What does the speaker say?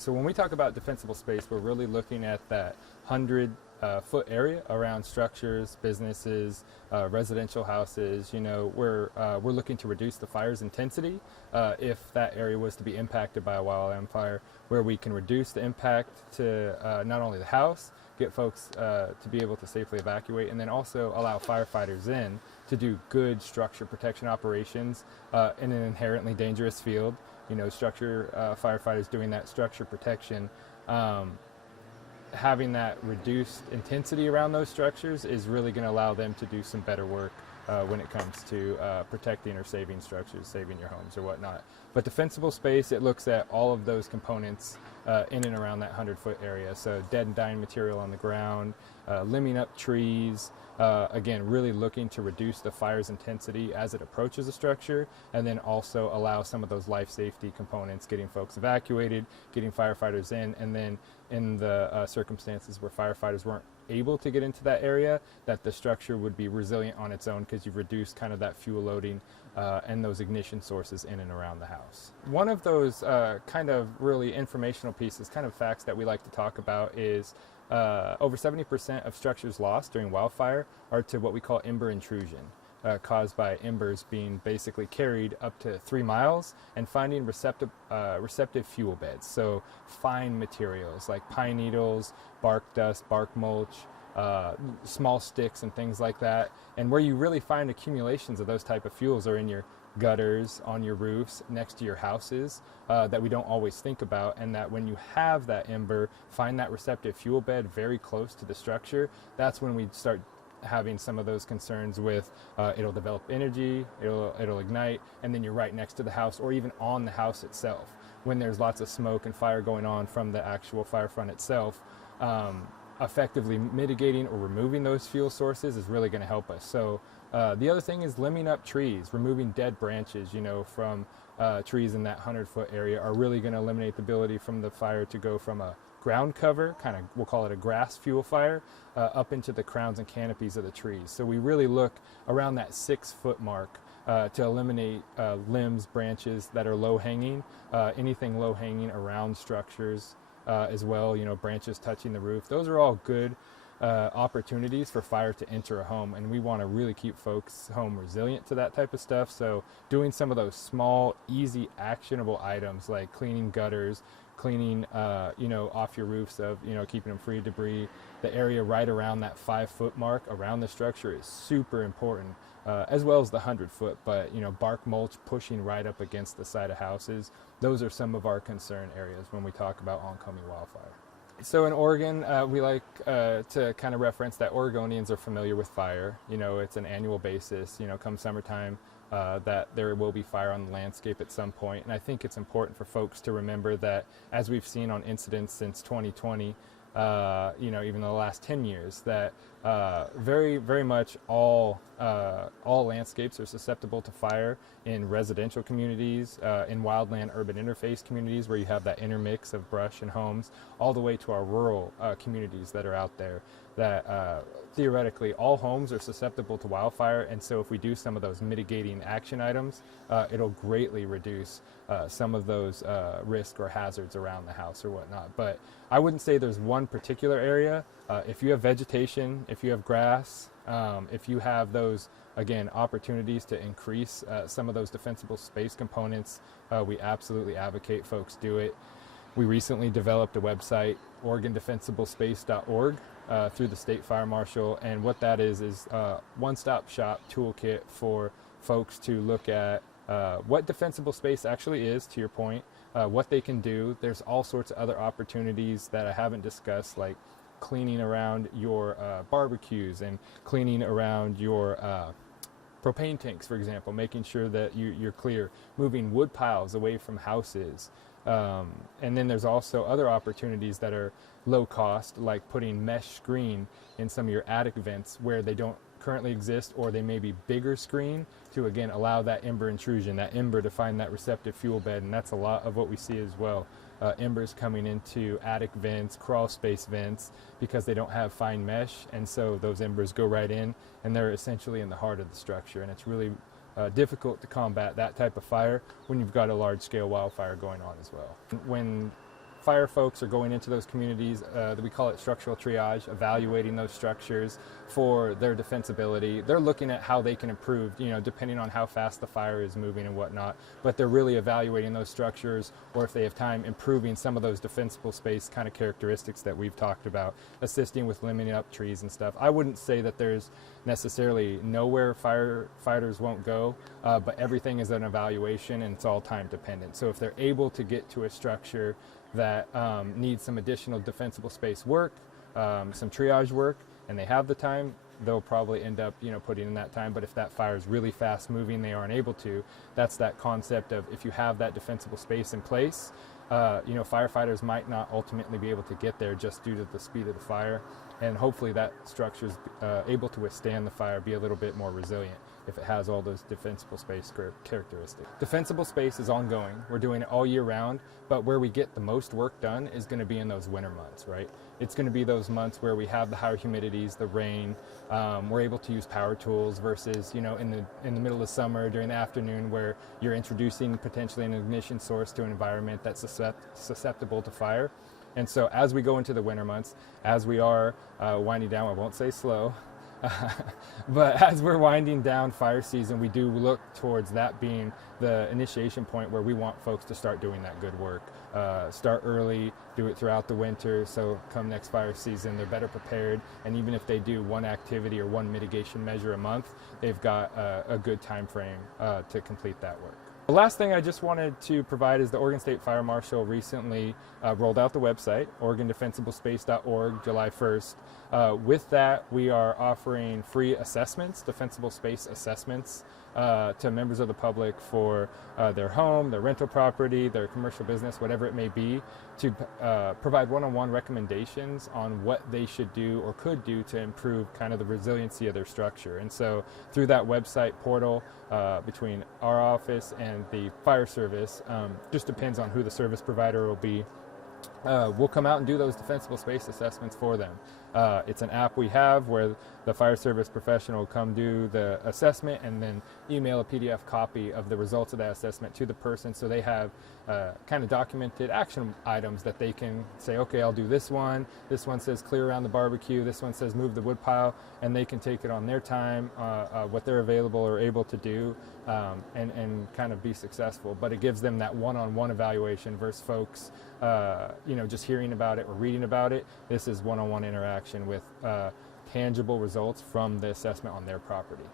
So when we talk about defensible space, we're really looking at that 100-foot area around structures, businesses, residential houses. We're looking to reduce the fire's intensity if that area was to be impacted by a wildland fire, where we can reduce the impact to not only the house, get folks to be able to safely evacuate, and then also allow firefighters in to do good structure protection operations in an inherently dangerous field. Firefighters doing that structure protection, having that reduced intensity around those structures is really going to allow them to do some better work when it comes to protecting or saving structures, saving your homes or whatnot. But defensible space, it looks at all of those components in and around that 100-foot area. So dead and dying material on the ground, limbing up trees, again, really looking to reduce the fire's intensity as it approaches a structure, and then also allow some of those life safety components, getting folks evacuated, getting firefighters in, and then in the circumstances where firefighters weren't able to get into that area, that the structure would be resilient on its own because you've reduced kind of that fuel loading and those ignition sources in and around the house. One of those kind of really informational pieces, kind of facts that we like to talk about is over 70% of structures lost during wildfire are to what we call ember intrusion, caused by embers being basically carried up to 3 miles and finding receptive fuel beds. So fine materials like pine needles, bark dust, bark mulch, small sticks and things like that. And where you really find accumulations of those type of fuels are in your gutters, on your roofs, next to your houses, that we don't always think about, and that when you have that ember, find that receptive fuel bed very close to the structure, that's when we start having some of those concerns with it'll develop energy, it'll ignite, and then you're right next to the house or even on the house itself. When there's lots of smoke and fire going on from the actual fire front itself, effectively mitigating or removing those fuel sources is really going to help us. So the other thing is limbing up trees, removing dead branches, from trees in that 100-foot area are really going to eliminate the ability from the fire to go from a ground cover, kind of, we'll call it a grass fuel fire, up into the crowns and canopies of the trees. So we really look around that 6-foot mark to eliminate limbs, branches that are low-hanging, anything low-hanging around structures as well, branches touching the roof. Those are all good opportunities for fire to enter a home, and we want to really keep folks home resilient to that type of stuff. So doing some of those small, easy, actionable items like cleaning gutters, cleaning off your roofs, of keeping them free of debris. The area right around that 5-foot mark around the structure is super important, as well as the 100-foot. But bark mulch pushing right up against the side of houses, those are some of our concern areas when we talk about oncoming wildfire. So in Oregon, we like to kind of reference that Oregonians are familiar with fire. It's an annual basis, come summertime, that there will be fire on the landscape at some point. And I think it's important for folks to remember that, as we've seen on incidents since 2020, even the last 10 years, that very, very much all landscapes are susceptible to fire in residential communities, in wildland urban interface communities where you have that intermix of brush and homes, all the way to our rural communities that are out there, that theoretically all homes are susceptible to wildfire. And so if we do some of those mitigating action items, it'll greatly reduce some of those risk or hazards around the house or whatnot. But I wouldn't say there's one particular area. If you have vegetation, if you have grass, if you have those, again, opportunities to increase some of those defensible space components, we absolutely advocate folks do it. We recently developed a website, OregonDefensibleSpace.org, through the State Fire Marshal, and what that is a one-stop shop toolkit for folks to look at what defensible space actually is, to your point, what they can do. There's all sorts of other opportunities that I haven't discussed, like cleaning around your barbecues and cleaning around your propane tanks, for example, making sure that you're clear, moving wood piles away from houses. And then there's also other opportunities that are low cost, like putting mesh screen in some of your attic vents where they don't currently exist, or they may be bigger screen to, again, allow that ember intrusion, that ember to find that receptive fuel bed. And that's a lot of what we see as well. Embers coming into attic vents, crawl space vents, because they don't have fine mesh, and so those embers go right in, and they're essentially in the heart of the structure. And it's really difficult to combat that type of fire when you've got a large-scale wildfire going on as well. When fire folks are going into those communities, we call it structural triage, evaluating those structures for their defensibility. They're looking at how they can improve, depending on how fast the fire is moving and whatnot, but they're really evaluating those structures, or if they have time, improving some of those defensible space kind of characteristics that we've talked about, assisting with limiting up trees and stuff. I wouldn't say that there's necessarily nowhere firefighters won't go, but everything is an evaluation and it's all time dependent. So if they're able to get to a structure that needs some additional defensible space work, some triage work, and they have the time, they'll probably end up, putting in that time. But if that fire is really fast moving, they aren't able to. That's that concept of, if you have that defensible space in place, firefighters might not ultimately be able to get there just due to the speed of the fire. And hopefully that structure is able to withstand the fire, be a little bit more resilient if it has all those defensible space characteristics. Defensible space is ongoing. We're doing it all year round, but where we get the most work done is going to be in those winter months, right? It's going to be those months where we have the higher humidities, the rain. We're able to use power tools versus, in the middle of summer during the afternoon, where you're introducing potentially an ignition source to an environment that's susceptible to fire. And so as we go into the winter months, as we are winding down, I won't say slow, but as we're winding down fire season, we do look towards that being the initiation point where we want folks to start doing that good work. Start early, do it throughout the winter, so come next fire season, they're better prepared. And even if they do one activity or one mitigation measure a month, they've got a good time frame to complete that work. The last thing I just wanted to provide is the Oregon State Fire Marshal recently rolled out the website, OregonDefensibleSpace.org, July 1st. With that, we are offering free assessments, defensible space assessments, to members of the public for their home, their rental property, their commercial business, whatever it may be, to provide one-on-one recommendations on what they should do or could do to improve kind of the resiliency of their structure. And so through that website portal, between our office and the fire service, just depends on who the service provider will be, we'll come out and do those defensible space assessments for them. It's an app we have where the fire service professional will come do the assessment and then email a PDF copy of the results of that assessment to the person, so they have kind of documented action items that they can say, okay, I'll do this one says clear around the barbecue, this one says move the wood pile, and they can take it on their time, what they're available or able to do, and kind of be successful. But it gives them that one-on-one evaluation versus folks just hearing about it or reading about it. This is one-on-one interaction with tangible results from the assessment on their property.